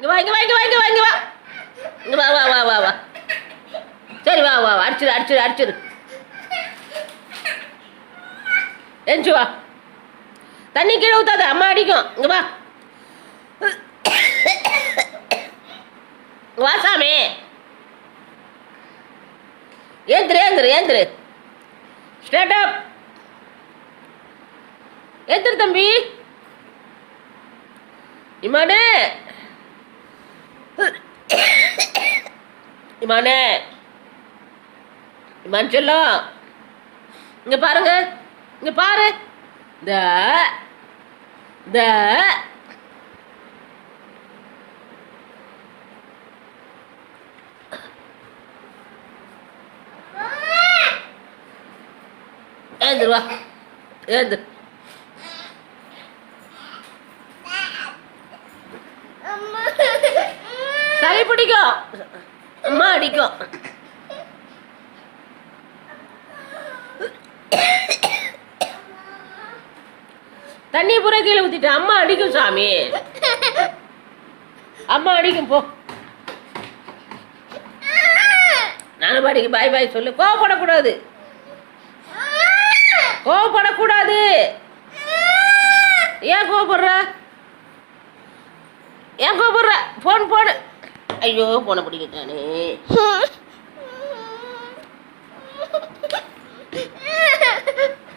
இங்கே வா இங்கே வா இங்கே வா இங்கே வா இங்கே வா இங்கே வா வா வா வா வா சரி வா வா அடிச்சிரு அடிச்சிரு அடிச்சிரு எஞ்சி வா தண்ணி கீழே ஊற்றாத அம்மா அடிக்கும் இங்கே வா வா சாமி ஏந்திரு ஏந்திரு ஏந்திரு ஸ்ட்ரெயிட் அப் ஏந்திரு தம்பி இமானே இமானே இமான் செல்லம் இங்க பாருங்க இங்க பாரு த த ஏந்திரு வா ஏந்திரு சளி பிடிக்கும் அம்மா அடிக்கும் தண்ணி பூரா கீழே ஊத்திட்டு அம்மா அடிக்கும் சாமி அம்மா அடிக்கும் போ நானும் பாடிக்கு பாய் பாய் சொல்லு கோவப்படக்கூடாது கோவப்படக்கூடாது ஏன் கோவப்படுற ஏன் கோவப்படுற போன் போடு ஐயோ போன பிடிக்கிட்டானே